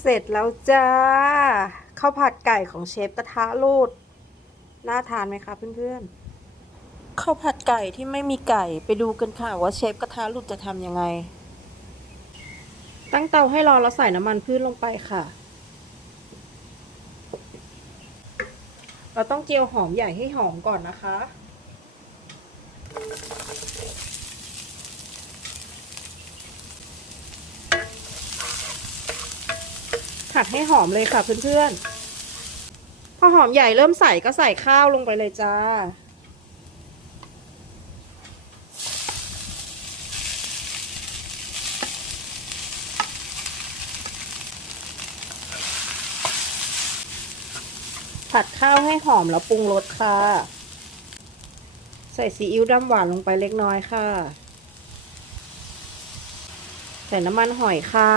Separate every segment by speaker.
Speaker 1: เสร็จแล้วจ้าข้าวผัดไก่ของเชฟกระทะรูดน่าทานไหมคะเพื่อนๆข้าวผัดไก่ที่ไม่มีไก่ไปดูกันค่ะว่าเชฟกระทะรูดจะทำยังไง ตั้งเตาให้ร้อนแล้วใส่น้ำมันพืชลงไปค่ะ เราต้องเจียวหอมใหญ่ให้หอมก่อนนะคะ ผัดให้หอมเลยค่ะเพื่อนๆ พอหอมใหญ่เริ่มใส่ก็ใส่ข้าวลงไปเลยจ้า ผัดข้าวให้หอมแล้วปรุงรสค่ะ ใส่ซีอิ๊วดำหวานลงไปเล็กน้อยค่ะ ใส่น้ำมันหอยค่ะ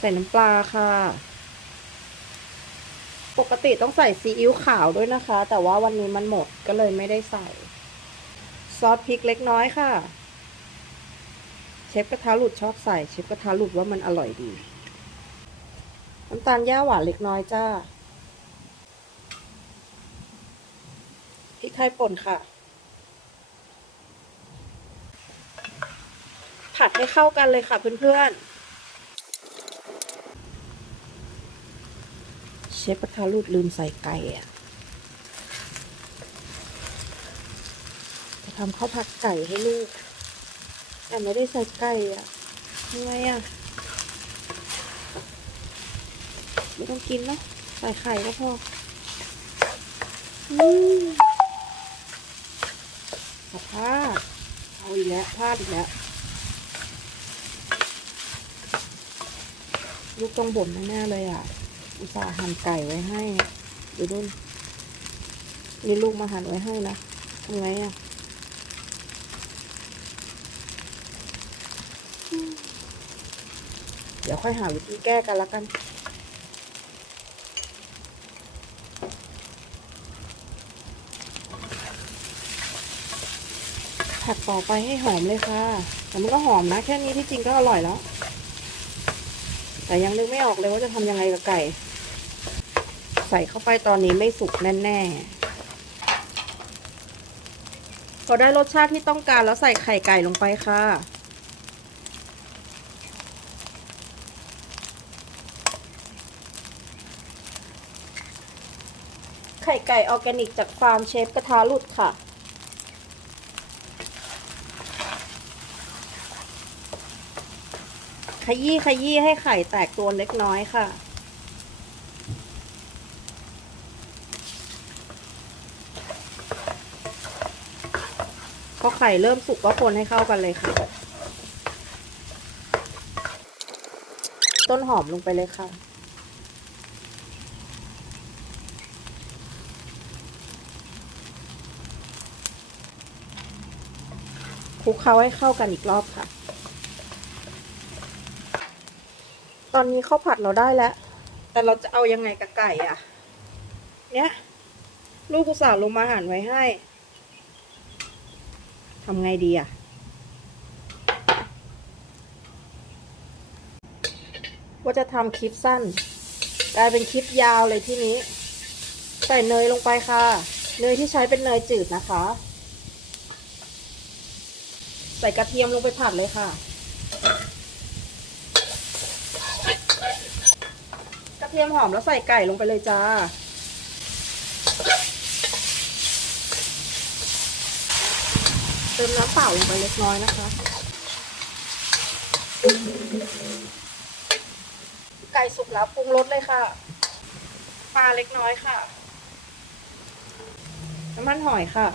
Speaker 1: ใส่น้ำปลาค่ะ ปกติต้องใส่ซีอิ๊วขาวด้วยนะคะ แต่ว่าวันนี้มันหมดก็เลยไม่ได้ใส่ ซอสพริกเล็กน้อยค่ะ เชฟกระทะหลุดชอบใส่ เชฟกระทะหลุดว่ามันอร่อยดี น้ำตาลย่าหวานเล็กน้อยจ้าพริกไทยป่นค่ะ ผัดให้เข้ากันเลยค่ะเพื่อนๆ เชฟกระทะรูดลืมใส่ไก่อะจะทำข้าวผัดไก่ให้ลูก แต่ไม่ได้ใส่ไก่อะทำไงอะไม่ต้องกินนะใส่ไข่ก็พออืมพลาดเอาอีกแล้วพลาดอีกแล้ว ลูกต้องบ่นแน่เลยอะ อุตส่าห์หั่นไก่ไว้ให้ดูดุนมีลูกมาหั่นไว้ให้นะทำไงอะเดี๋ยวค่อยหาวิธีแก้กันละกัน ผัดต่อไปให้หอมเลยค่ะแต่มันก็หอมนะ แค่นี้ที่จริงก็อร่อยแล้ว แต่ยังนึกไม่ออกเลยว่าจะทำยังไงกับไก่ ใส่เข้าไปตอนนี้ไม่สุกแน่ๆ พอได้รสชาติที่ต้องการแล้วใส่ไข่ไก่ลงไปค่ะ ไข่ไก่ออร์แกนิกจากฟาร์มเชฟกระทะหลุดค่ะขยี้ขยี้ให้ไข่แตกตัวเล็กน้อยค่ะ ไข่เริ่มสุกก็คนให้เข้ากันเลยค่ะ ต้นหอมลงไปเลยค่ะ คลุกเคล้าให้เข้ากันอีกรอบค่ะ ตอนนี้ข้าวผัดเราได้แล้ว แต่เราจะเอายังไงกับไก่อะเนี่ย ลูกกุสาวลงมาหั่นไว้ให้ ทำไงดีอะว่าจะทำคลิปสั้น กลายเป็นคลิปยาวเลยที่นี้ ใส่เนยลงไปค่ะ เนยที่ใช้เป็นเนยจืดนะคะ ใส่กระเทียมลงไปผัดเลยค่ะ กระเทียมหอมแล้วใส่ไก่ลงไปเลยจ้า ติมน้ำเปล่าลงไปเล็กน้อยนะคะ ไก่สุกแล้วปรุงรสเลยค่ะปลาเล็กน้อยค่ะ น้ำมันหอยค่ะ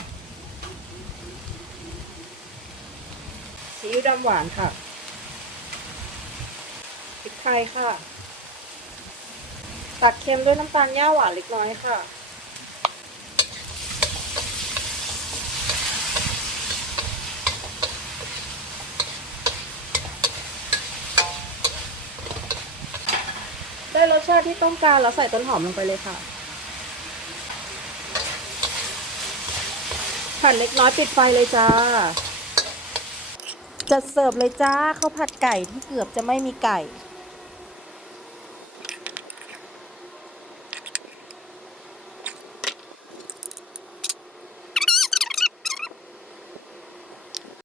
Speaker 1: ซีอิ๊วดำหวานค่ะพริกไทยค่ะ ตัดเค็มด้วยน้ำตาลย่าหวานเล็กน้อยค่ะ รสชาติที่ต้องการแล้วใส่ต้นหอมลงไปเลยค่ะผัดเล็กน้อยปิดไฟเลยจ้าจะเสิร์ฟเลยจ้าข้าวผัดไก่ที่เกือบจะไม่มีไก่